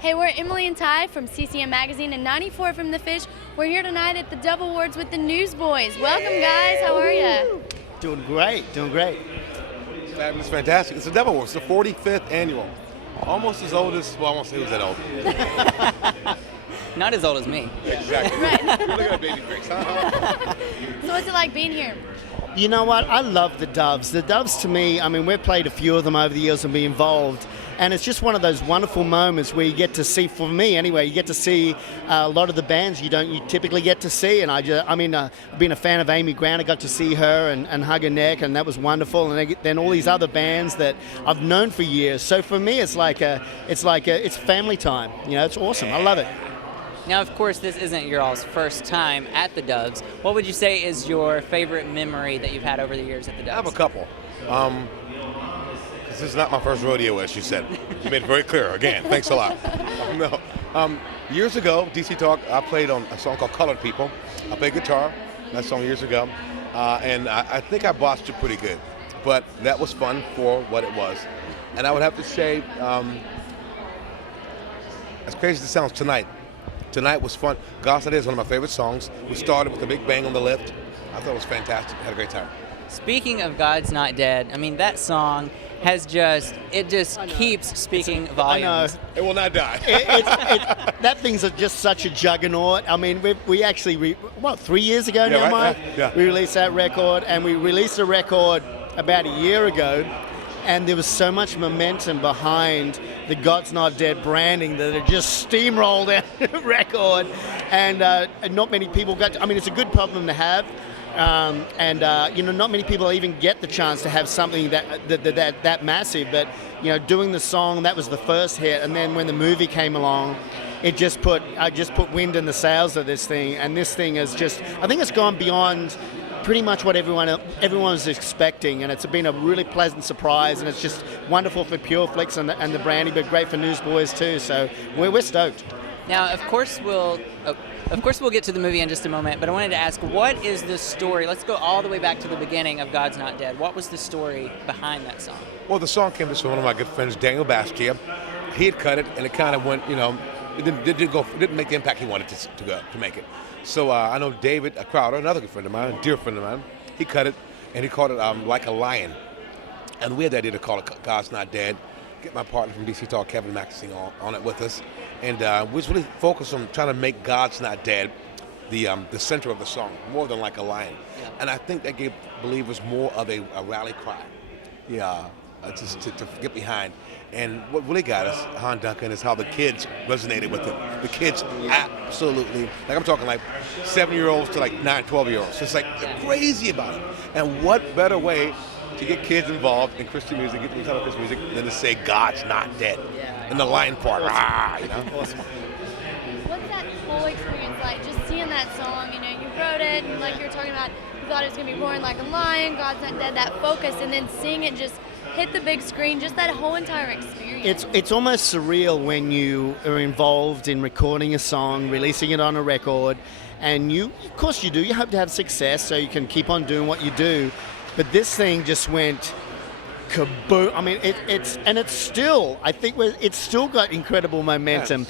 Hey, we're Emily and Ty from CCM Magazine and 94 from The Fish. We're here tonight at the Dove Awards with the Newsboys. Welcome, guys. How are you? Doing great, doing great. Fabulous, fantastic. It's the Dove Awards, the 45th annual. Almost as old as, well, I won't say who's that old. Not as old as me. Exactly. Right. Look at that baby Grace. So what's it like being here? You know what? I love the Doves. The Doves, to me, I mean, we've played a few of them over the years and been involved. And it's just one of those wonderful moments where you get to see, for me anyway, you get to see a lot of the bands you typically get to see. And I've been a fan of Amy Grant. I got to see her and hug her neck, and that was wonderful. And then all these other bands that I've known for years. So for me, it's family time. You know, it's awesome. I love it. Now, of course, this isn't your all's first time at the Doves. What would you say is your favorite memory that you've had over the years at the Doves? I have a couple. This is not my first rodeo, as you said. You made it very clear. Again, thanks a lot. Years ago, DC Talk, I played on a song called Colored People. I played guitar, that song years ago, and I think I botched it pretty good. But that was fun for what it was. And I would have to say, as crazy as it sounds, Tonight was fun. God's Not Dead is one of my favorite songs. We started with a big bang on the lift. I thought it was fantastic. Had a great time. Speaking of God's Not Dead, I mean, that song has just keeps speaking volumes. I know. It will not die. That thing's just such a juggernaut. I mean, we actually, 3 years ago now, right? Mike? Yeah. We released that record, and we released a record about a year ago, and there was so much momentum behind the God's Not Dead branding that it just steamrolled out the record, and not many people it's a good problem to have. Not many people even get the chance to have something that massive. But doing the song, that was the first hit, and then when the movie came along, I just put wind in the sails of this thing, and this thing is I think it's gone beyond pretty much what everyone was expecting, and it's been a really pleasant surprise, and it's just wonderful for Pure Flix and the branding, but great for Newsboys too. So we're stoked. Now, of course, we'll get to the movie in just a moment, but I wanted to ask, what is the story? Let's go all the way back to the beginning of God's Not Dead. What was the story behind that song? Well, the song came to one of my good friends, Daniel Backstage. He had cut it, and it kind of went, it didn't make the impact he wanted to make it. So I know David Crowder, another good friend of mine, a dear friend of mine, he cut it, and he called it Like a Lion. And we had the idea to call it God's Not Dead. Get my partner from DC Talk, Kevin Maxine, on it with us. And we was really focused on trying to make God's Not Dead the center of the song, more than Like a Lion. Yeah. And I think that gave believers more of a rally cry, to get behind. And what really got us, Han Duncan, is how the kids resonated with it. The kids absolutely, I'm talking like 7-year-olds to like 9, 12-year-olds. Just like they're crazy about it. And what better way to get kids involved in Christian music, get them to Christian music, than to say God's not dead. Yeah. In the lion part, Awesome. What's that whole experience like? Just seeing that song, you wrote it, and like you were talking about, you thought it was going to be roaring like a lion, God's Not Dead, that focus, and then seeing it just hit the big screen, just that whole entire experience. It's almost surreal when you are involved in recording a song, releasing it on a record, and of course you do, you hope to have success so you can keep on doing what you do, but this thing just went kaboom. I mean, it's still, I think it's still got incredible momentum.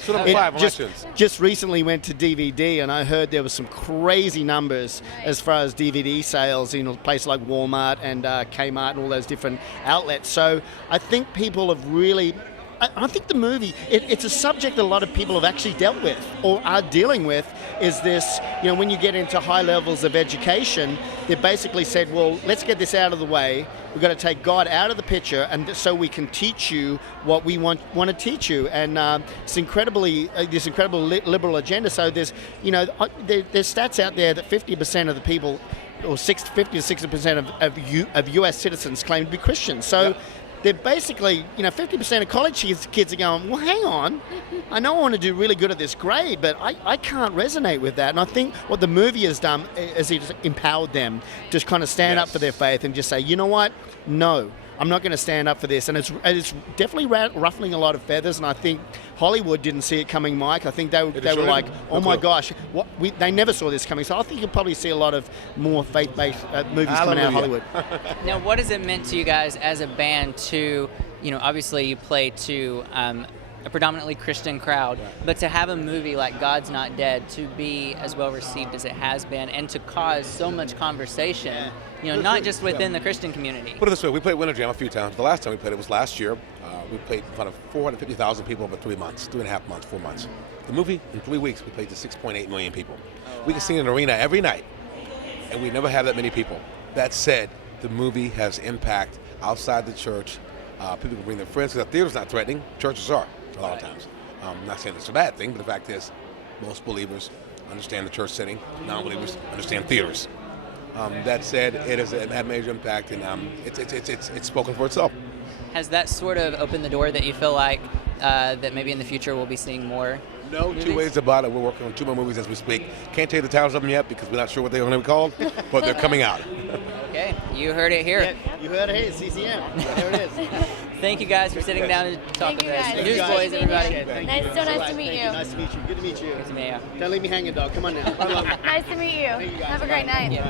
Just recently went to DVD, and I heard there was some crazy numbers as far as DVD sales in places like Walmart and Kmart and all those different outlets. So I think people have really, I think the movie, it's a subject that a lot of people have actually dealt with or are dealing with, is this, when you get into high levels of education, they basically said, well, let's get this out of the way. We've got to take God out of the picture, and so we can teach you what we want to teach you. And it's this incredible liberal agenda. So there's stats out there that 50% of the people, or 50 to 60% of U.S. citizens claim to be Christians. So. Yep. They're basically, 50% of college kids are going, well, hang on, I know I want to do really good at this grade, but I can't resonate with that. And I think what the movie has done is it's empowered them to kind of stand up for their faith and just say, you know what, no, I'm not going to stand up for this. And it's definitely ruffling a lot of feathers, and I think Hollywood didn't see it coming, Mike. I think they were like, oh my gosh, they never saw this coming. So I think you'll probably see a lot of more faith-based movies coming out of Hollywood. Now, what has it meant to you guys as a band to, obviously you play to a predominantly Christian crowd, but to have a movie like God's Not Dead to be as well received as it has been and to cause so much conversation, not just within the Christian community. Put it this way, we played Winter Jam a few times. The last time we played it was last year. We played in front of 450,000 people over 3 months, 2.5 months, 4 months. The movie, in 3 weeks, we played to 6.8 million people. We can sing in an arena every night, and we never have that many people. That said, the movie has impact outside the church. People can bring their friends, because the theater's not threatening. Churches are, a lot of times. I'm not saying it's a bad thing, but the fact is, most believers understand the church setting. Non-believers understand theaters. That said, it has had major impact, and it's spoken for itself. Has that sort of opened the door that you feel like that maybe in the future we'll be seeing more? No movies? two ways about it. We're working on 2 more movies as we speak. Can't tell you the titles of them yet because we're not sure what they're going to be called, but they're coming out. Okay, you heard it here. Yeah, you heard it here, CCM. There it is. Thank you guys for sitting down and talk Thank with you us. guys. Newsboys, everybody. Thank Nice- you. so nice to Thank meet you. you. Nice to meet you. Good to meet you. Good to meet you. Don't leave me hanging, dog. Come on now. Come on. Nice to meet you. Thank you, guys. Have a great night. Yeah.